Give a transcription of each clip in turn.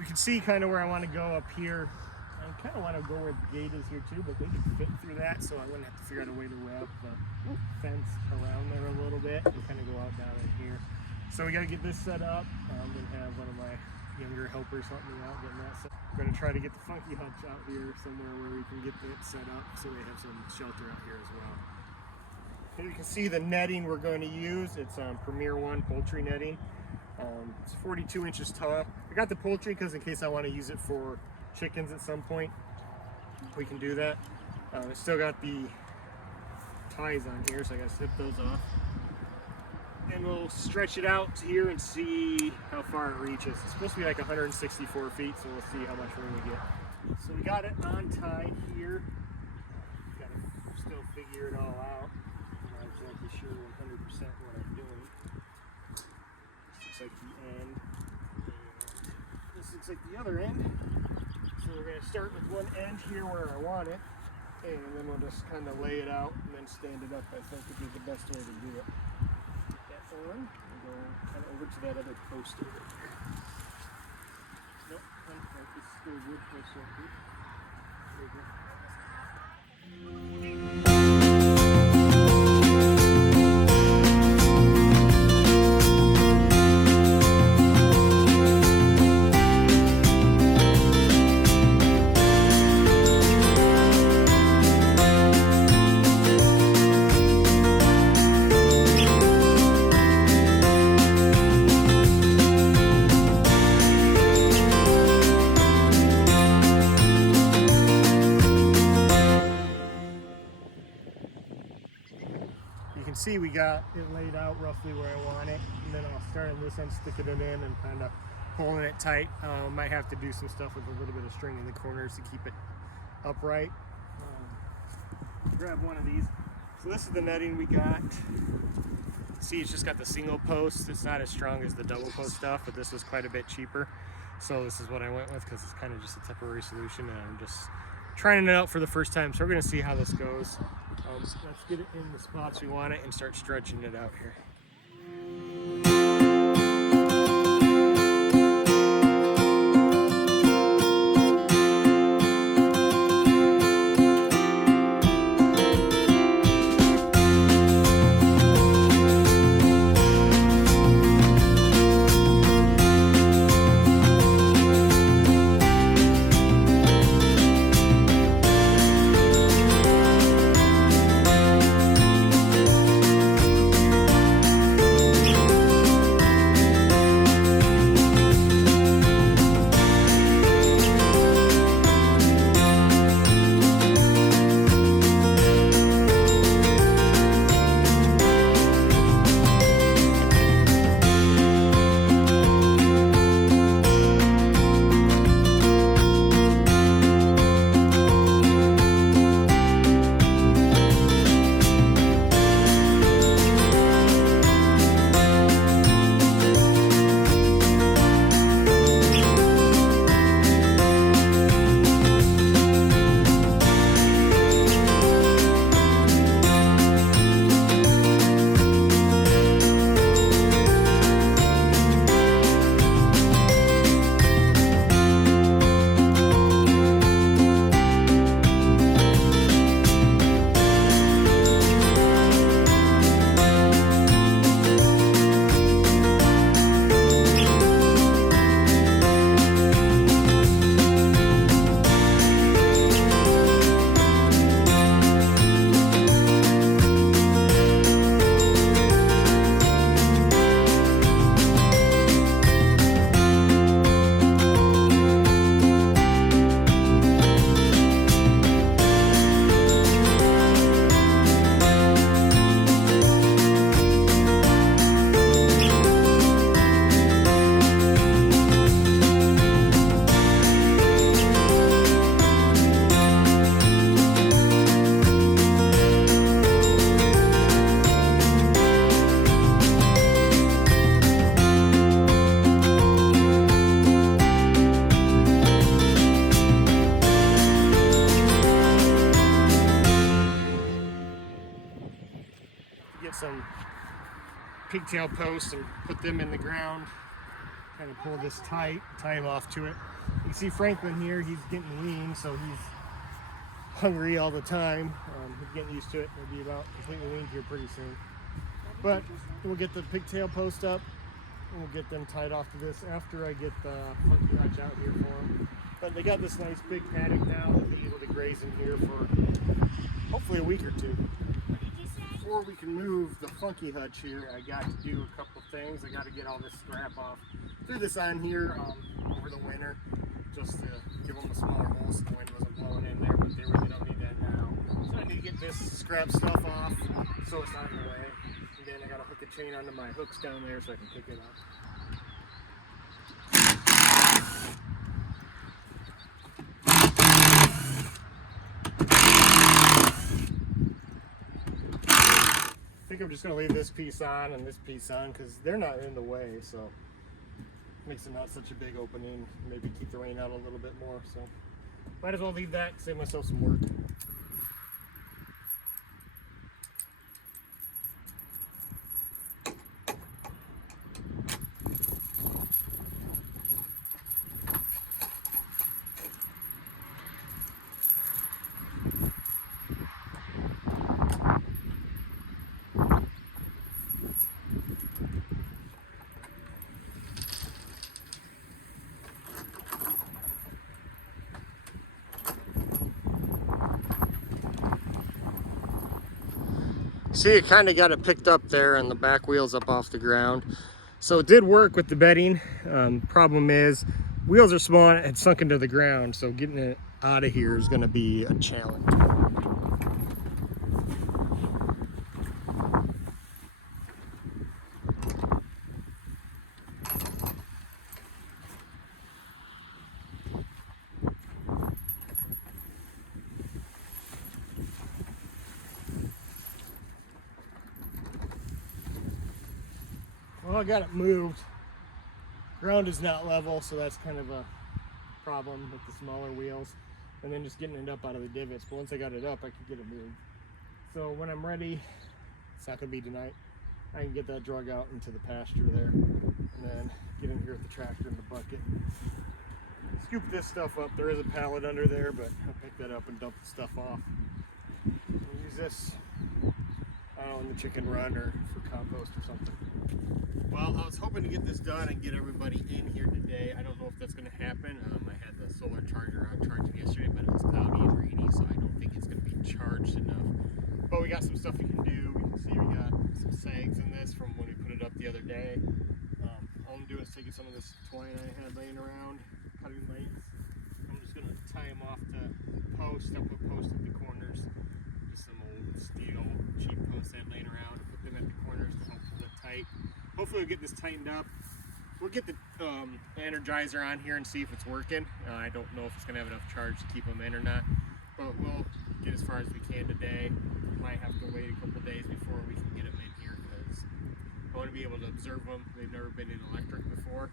we can see kind of where I want to go up here. I kind of want to go where the gate is here too, but they can fit through that, so I wouldn't have to figure out a way to wrap the fence around there a little bit and kind of go out down in here. So we got to get this set up and have one of my younger helpers help me out getting that set. I'm going to try to get the funky hutch out here somewhere where we can get it set up so they have some shelter out here as well. Here you can see the netting we're going to use. It's Premier One poultry netting. It's 42 inches tall. I got the poultry because in case I want to use it for chickens at some point, we can do that. It's still got the ties on here, so I got to snip those off. And we'll stretch it out here and see how far it reaches. It's supposed to be like 164 feet, so we'll see how much room we get. So we got it on tie here. Got to still figure it all out. I'm not exactly sure 100% what I'm doing. This looks like the end. And this looks like the other end. So we're going to start with one end here where I want it. And then we'll just kind of lay it out and then stand it up. I think would be the best way to do it. On and go kind of over to that other post over there. Nope, this is still wood post right here. There we go. See, we got it laid out roughly where I want it, and then I'll start on this end, sticking it in and kind of pulling it tight. Might have to do some stuff with a little bit of string in the corners to keep it upright. Grab one of these. So this is the netting we got. See, it's just got the single post. It's not as strong as the double post stuff, but this was quite a bit cheaper. So this is what I went with because it's kind of just a temporary solution, and I'm just trying it out for the first time. So we're going to see how this goes. Let's get it in the spots we want it and start stretching it out here. Get some pigtail posts and put them in the ground. kind of pull this tight, tie him off to it. You can see Franklin here, he's getting lean, so he's hungry all the time. He's getting used to it. He'll be about completely weaned here pretty soon. But we'll get the pigtail post up, and we'll get them tied off to this after I get the funky hutch out here for them. But they got this nice big paddock now. They'll be able to graze in here for hopefully a week or two. Before we can move the funky hutch here, I got to do a couple things. I got to get all this scrap off. Threw this on here over the winter just to give them a smaller hole so the wind wasn't blowing in there, but they really don't need that now. So I need to get this scrap stuff off so it's not in the way. And then I got to hook a chain onto my hooks down there so I can pick it up. I think I'm just going to leave this piece on and this piece on because they're not in the way, so it makes it not such a big opening. Maybe keep the rain out a little bit more, so might as well leave that, save myself some work. See, it kind of got it picked up there and the back wheels up off the ground. So it did work with the bedding. Problem is, wheels are small and it had sunk into the ground, so getting it out of here is going to be a challenge. Well, I got it moved. Ground is not level, so that's kind of a problem with the smaller wheels. And then just getting it up out of the divots. But once I got it up, I could get it moved. So when I'm ready, it's not going to be tonight, I can get that drug out into the pasture there. And then get in here with the tractor and the bucket. Scoop this stuff up. There is a pallet under there, but I'll pick that up and dump the stuff off. I'll use this, I don't know, in the chicken run or for compost or something. Well, I was hoping to get this done and get everybody in here today. I don't know if that's going to happen. I had the solar charger out charging yesterday, but it was cloudy and rainy, so I don't think it's going to be charged enough. But we got some stuff we can do. We can see we got some sags in this from when we put it up the other day. All I'm doing is taking some of this twine I had laying around, cutting lengths. I'm just going to tie them off to posts. I'll put posts at the corners. Just some old steel cheap posts I had laying around. Put them at the corners to help pull it tight. Hopefully we'll get this tightened up. We'll get the Energizer on here and see if it's working. I don't know if it's going to have enough charge to keep them in or not, but we'll get as far as we can today. Might have to wait a couple days before we can get them in here because I want to be able to observe them. They've never been in electric before,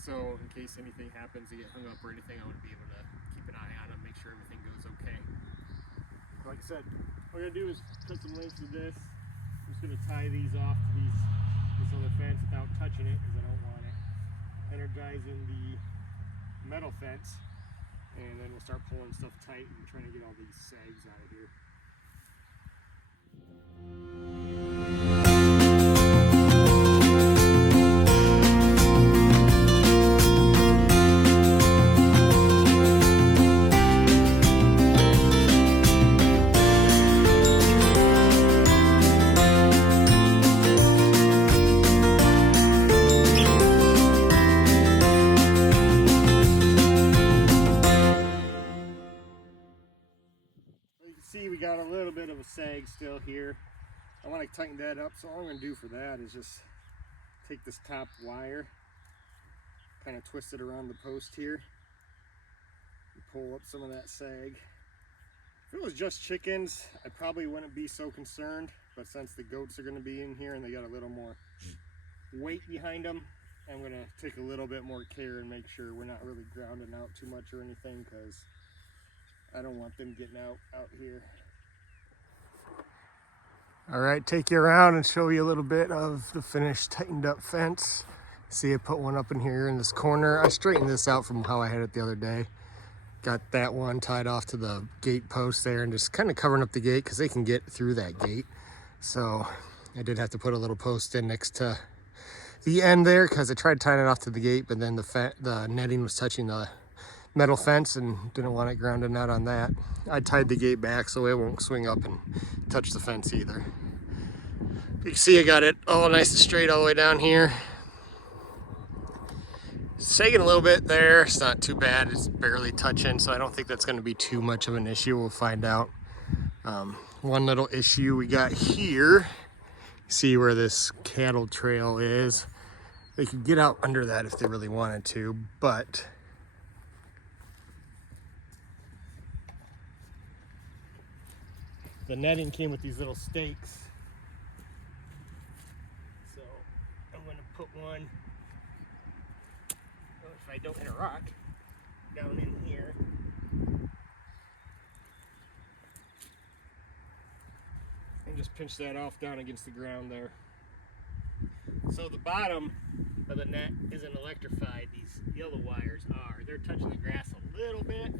so in case anything happens, they get hung up or anything, I want to be able to keep an eye on them, make sure everything goes okay. Like I said, what we're going to do is cut some lengths of this. I'm just going to tie these off to this other fence without touching it because I don't want it. Energizing the metal fence, and then we'll start pulling stuff tight and trying to get all these sags out of here. See, we got a little bit of a sag still here. I want to tighten that up, so all I'm going to do for that is just take this top wire, kind of twist it around the post here, and pull up some of that sag. If it was just chickens, I probably wouldn't be so concerned, but since the goats are going to be in here and they got a little more weight behind them, I'm going to take a little bit more care and make sure we're not really grounding out too much or anything, because I don't want them getting out here. All right, take you around and show you a little bit of the finished tightened up fence. See, I put one up in here in this corner. I straightened this out from how I had it the other day. Got that one tied off to the gate post there and just kind of covering up the gate because they can get through that gate. So I did have to put a little post in next to the end there because I tried tying it off to the gate, but then the netting was touching the metal fence and didn't want it grounded out on that. I tied the gate back so it won't swing up and touch the fence either. You can see I got it all nice and straight all the way down here. Sagging a little bit there. It's not too bad. It's barely touching, so I don't think that's going to be too much of an issue. We'll find out. One little issue we got here. See where this cattle trail is. They could get out under that if they really wanted to, but the netting came with these little stakes. So I'm going to put one, if I don't hit a rock, down in here. And just pinch that off down against the ground there. So the bottom of the net isn't electrified. These yellow wires are. They're touching the grass a little bit,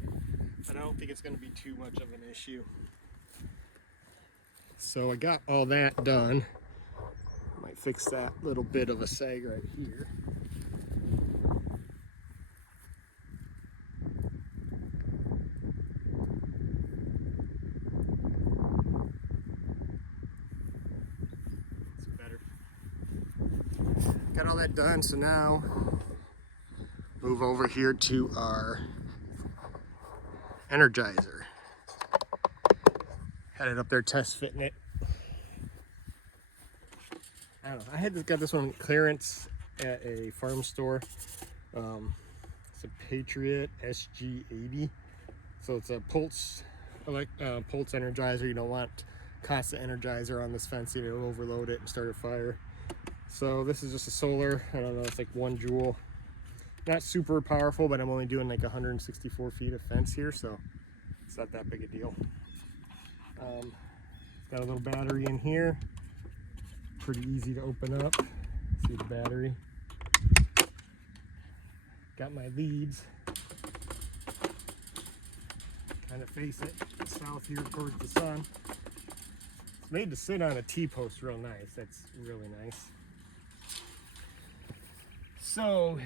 but I don't think it's going to be too much of an issue. So I got all that done. Might fix that little bit of a sag right here. Got all that done, so now move over here to our Energizer. Had it up there test fitting it. I don't know, got this one on clearance at a farm store. It's a Patriot SG80. So it's a pulse Energizer. You don't want constant Energizer on this fence, it'll overload it and start a fire. So this is just a solar, I don't know, it's like 1 joule. Not super powerful, but I'm only doing like 164 feet of fence here, so it's not that big a deal. Got a little battery in here. Pretty easy to open up. See the battery. Got my leads. Kind of face it south here towards the sun. It's made to sit on a T-post real nice. That's really nice. So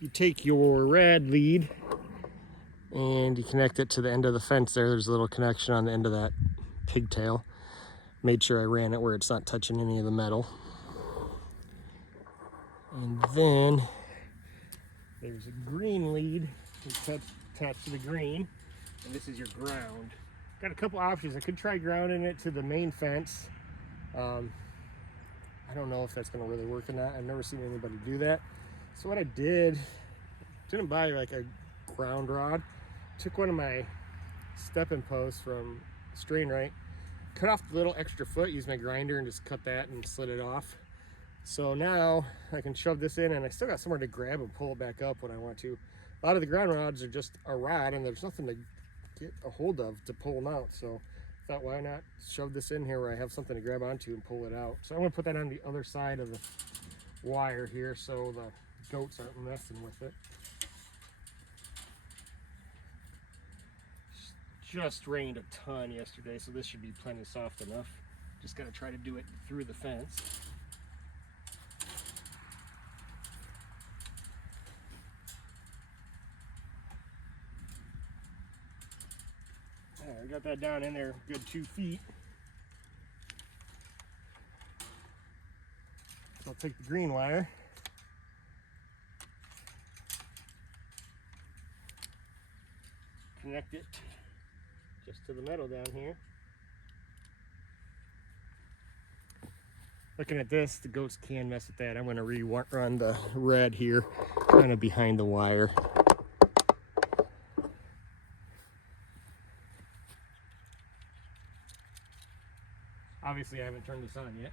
you take your rad lead and you connect it to the end of the fence there. There's a little connection on the end of that pigtail. Made sure I ran it where it's not touching any of the metal. And then there's a green lead attached to the green, and this is your ground. Got a couple options. I could try grounding it to the main fence. I don't know if that's going to really work or not. I've never seen anybody do that. So what I didn't buy like a ground rod. Took one of my stepping posts from Strain Right, cut off the little extra foot, used my grinder and just cut that and slid it off. So now I can shove this in, and I still got somewhere to grab and pull it back up when I want to. A lot of the ground rods are just a rod and there's nothing to get a hold of to pull them out. So I thought, why not shove this in here where I have something to grab onto and pull it out. So I'm gonna put that on the other side of the wire here so the goats aren't messing with it. Just rained a ton yesterday, so this should be plenty soft enough. Just gotta try to do it through the fence. I got that down in there a good 2 feet. So I'll take the green wire, connect it just to the metal down here. Looking at this, the goats can mess with that. I'm going to rerun the red here, kind of behind the wire. Obviously, I haven't turned this on yet.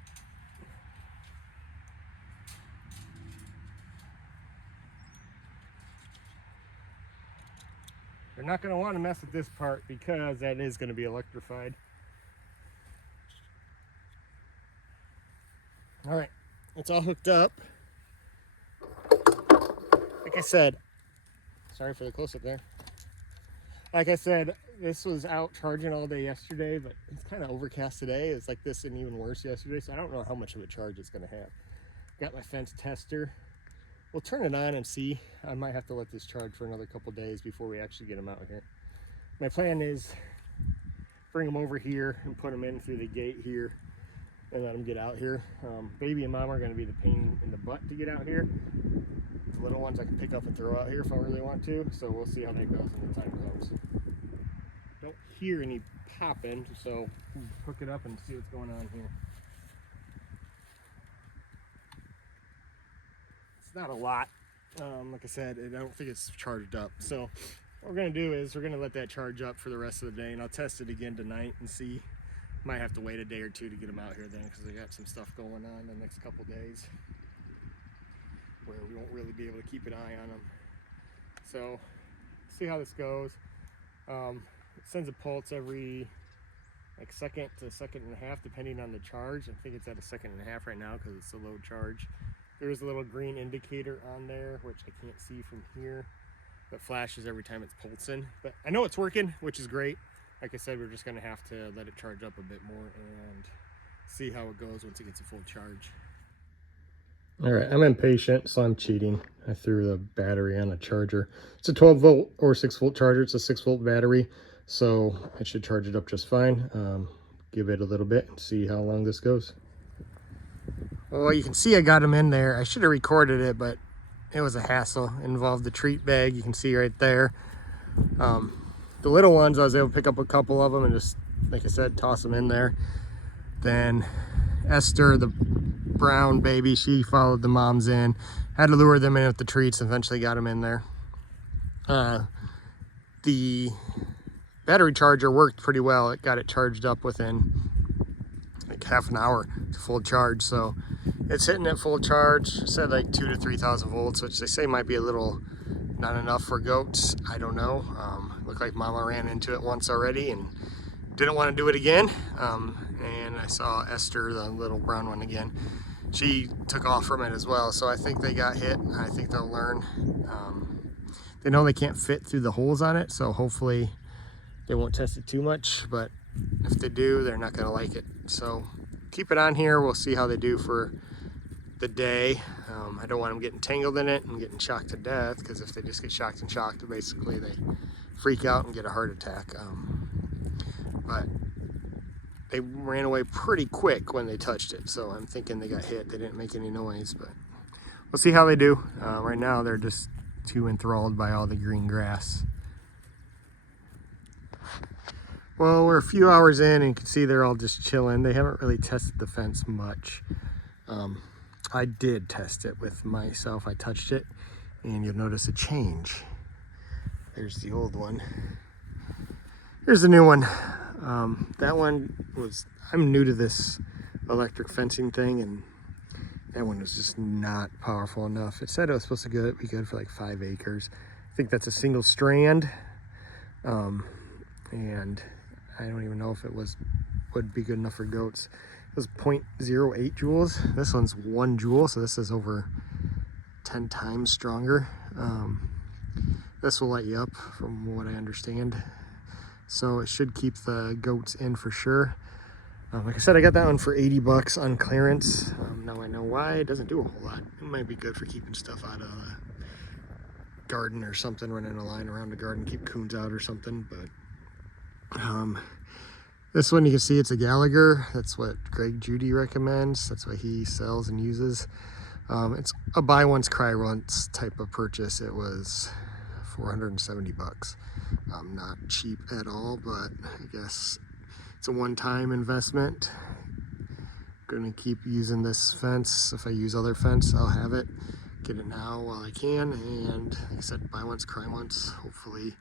You're not going to want to mess with this part because that is going to be electrified. All right, it's all hooked up. like I said, sorry for the close-up there. Like I said, this was out charging all day yesterday, but it's kind of overcast today. It's like this and even worse yesterday, so I don't know how much of a charge it's going to have. Got my fence tester. We'll turn it on and see. I might have to let this charge for another couple days before we actually get them out here. My plan is bring them over here and put them in through the gate here and let them get out here. Baby and mom are going to be the pain in the butt to get out here. The little ones I can pick up and throw out here if I really want to, so we'll see how that goes when the time comes. Don't hear any popping, so hook it up and see what's going on here. It's not a lot. Like I said, I don't think it's charged up. So what we're going to do is we're going to let that charge up for the rest of the day, and I'll test it again tonight and see. Might have to wait a day or two to get them out here then, because I got some stuff going on the next couple days where we won't really be able to keep an eye on them. So see how this goes. It sends a pulse every like second to a second and a half depending on the charge. I think it's at a second and a half right now because it's a low charge. There is a little green indicator on there, which I can't see from here, that flashes every time it's pulsing. But I know it's working, which is great. Like I said, we're just going to have to let it charge up a bit more and see how it goes once it gets a full charge. All right, I'm impatient, so I'm cheating. I threw the battery on a charger. It's a 12 volt or 6 volt charger. It's a 6 volt battery, so it should charge it up just fine. Give it a little bit and see how long this goes. Well, you can see I got them in there. I should have recorded it, but it was a hassle. It involved the treat bag. You can see right there. The little ones, I was able to pick up a couple of them and just, like I said, toss them in there. Then Esther, the brown baby, she followed the moms in. Had to lure them in with the treats, eventually got them in there. The battery charger worked pretty well. It got it charged up within like half an hour to full charge. So it's hitting at full charge. It said like 2,000 to 3,000 volts, which they say might be a little not enough for goats. I don't know. Looked like Mama ran into it once already and didn't want to do it again. And I saw Esther, the little brown one, again. She took off from it as well. So I think they got hit. I think they'll learn. They know they can't fit through the holes on it, so hopefully they won't test it too much. But if they do, they're not going to like it. So keep it on here. We'll see how they do for the day. I don't want them getting tangled in it and getting shocked to death, because if they just get shocked and shocked, basically they freak out and get a heart attack. But they ran away pretty quick when they touched it, so I'm thinking they got hit. They didn't make any noise, but we'll see how they do. Right now they're just too enthralled by all the green grass. Well, we're a few hours in and you can see they're all just chilling. They haven't really tested the fence much. I did test it with myself. I touched it and you'll notice a change. There's the old one. Here's the new one. That one was, I'm new to this electric fencing thing, and that one was just not powerful enough. It said it was supposed to be good for like 5 acres. I think that's a single strand. And I don't even know if it would be good enough for goats. It was 0.08 joules. This one's 1 joule, so this is over 10 times stronger. This will light you up from what I understand. So it should keep the goats in for sure. Like I said, I got that one for 80 bucks on clearance. Now I know why. It doesn't do a whole lot. It might be good for keeping stuff out of the garden or something, running a line around the garden, keep coons out or something. But this one, you can see it's a Gallagher. That's what Greg Judy recommends. That's what he sells and uses. It's a buy once, cry once type of purchase. It was 470 bucks. Not cheap at all, but I guess it's a one-time investment. Gonna keep using this fence. If I use other fence, I'll have it. Get it now while I can, and like I said, buy once, cry once. Hopefully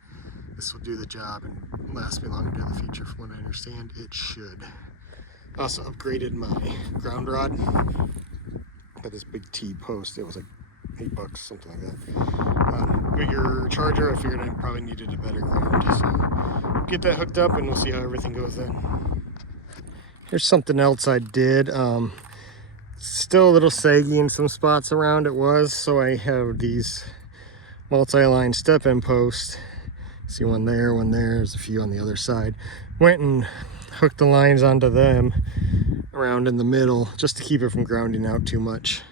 this will do the job and last me long into the future. From what I understand, it should. Also upgraded my ground rod. Got this big T post. It was like 8 bucks, something like that. Bigger charger. I figured I probably needed a better ground. So get that hooked up and we'll see how everything goes then. Here's something else I did. Still a little saggy in some spots around it was, so I have these multi-line step-in post. See one there, there's a few on the other side. Went and hooked the lines onto them around in the middle just to keep it from grounding out too much.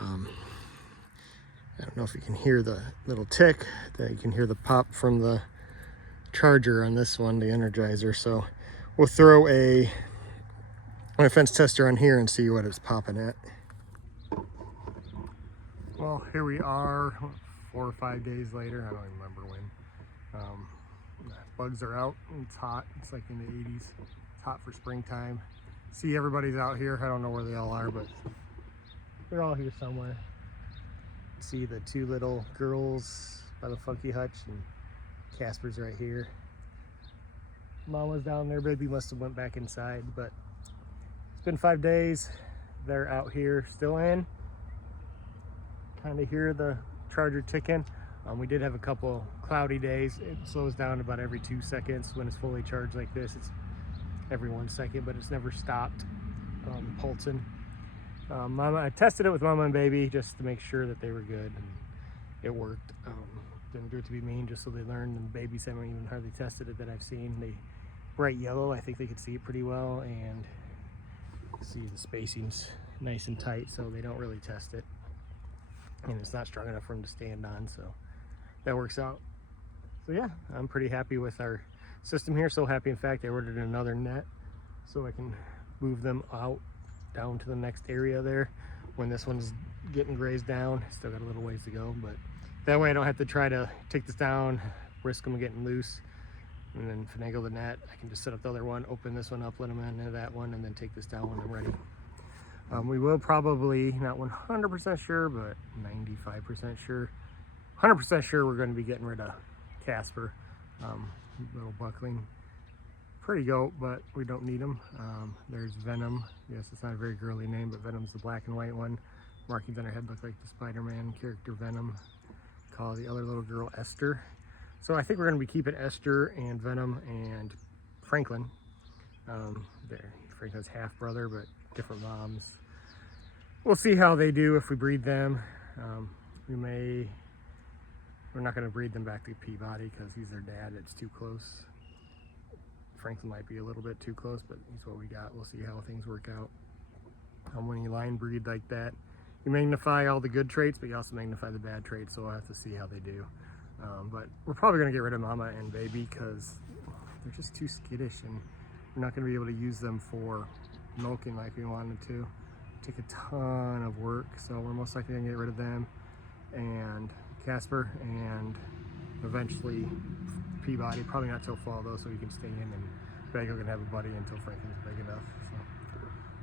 I don't know if you can hear the little tick, that you can hear the pop from the charger on this one, the Energizer. So we'll throw a fence tester on here and see what it's popping at. Well, here we are 4 or 5 days later. I don't even remember when. Bugs are out and it's hot. It's like in the 80s. It's hot for springtime. See, everybody's out here. I don't know where they all are, but they're all here somewhere. See the 2 little girls by the funky hutch, and Casper's right here. Mama's down there. Baby must have went back inside, but it's been 5 days. They're out here still in. Kind of hear the charger ticking. We did have a couple cloudy days. It slows down about every 2 seconds when it's fully charged like this. It's every 1 second, but it's never stopped pulsing. I tested it with Mama and Baby just to make sure that they were good, and it worked. Didn't do it to be mean, just so they learned. And babies haven't even hardly tested it that I've seen. They bright yellow. I think they could see it pretty well, and see the spacing's nice and tight, so they don't really test it. And it's not strong enough for them to stand on, so that works out. So yeah, I'm pretty happy with our system here. So happy, in fact, I ordered another net so I can move them out down to the next area there when this one's getting grazed down. Still got a little ways to go, but that way I don't have to try to take this down, risk them getting loose, and then finagle the net. I can just set up the other one, open this one up, let them into that one, and then take this down when I'm ready. We will probably, not 100% sure, but 95% sure, 100% sure we're going to be getting rid of Casper. Little buckling, pretty goat, but we don't need him. There's Venom. Yes, it's not a very girly name, but Venom's the black and white one. Markings on her head look like the Spider-Man character Venom. Call the other little girl Esther. So I think we're going to be keeping Esther and Venom and Franklin. There, Franklin's half-brother, but different moms. We'll see how they do if we breed them. We're not going to breed them back to Peabody because he's their dad. It's too close. Franklin might be a little bit too close, but he's what we got. We'll see how things work out. When you line breed like that, you magnify all the good traits, but you also magnify the bad traits, so we'll have to see how they do. But we're probably going to get rid of Mama and Baby because they're just too skittish, and we're not going to be able to use them for milking like we wanted to. Take a ton of work, so we're most likely going to get rid of them and Casper, and eventually Peabody. Probably not till fall though, so he can stay in, and Bagel can have a buddy until Franklin's big enough. So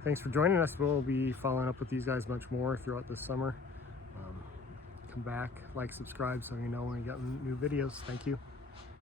thanks for joining us. We'll be following up with these guys much more throughout this summer. Come back, like, subscribe, so you know when we got new videos. Thank you.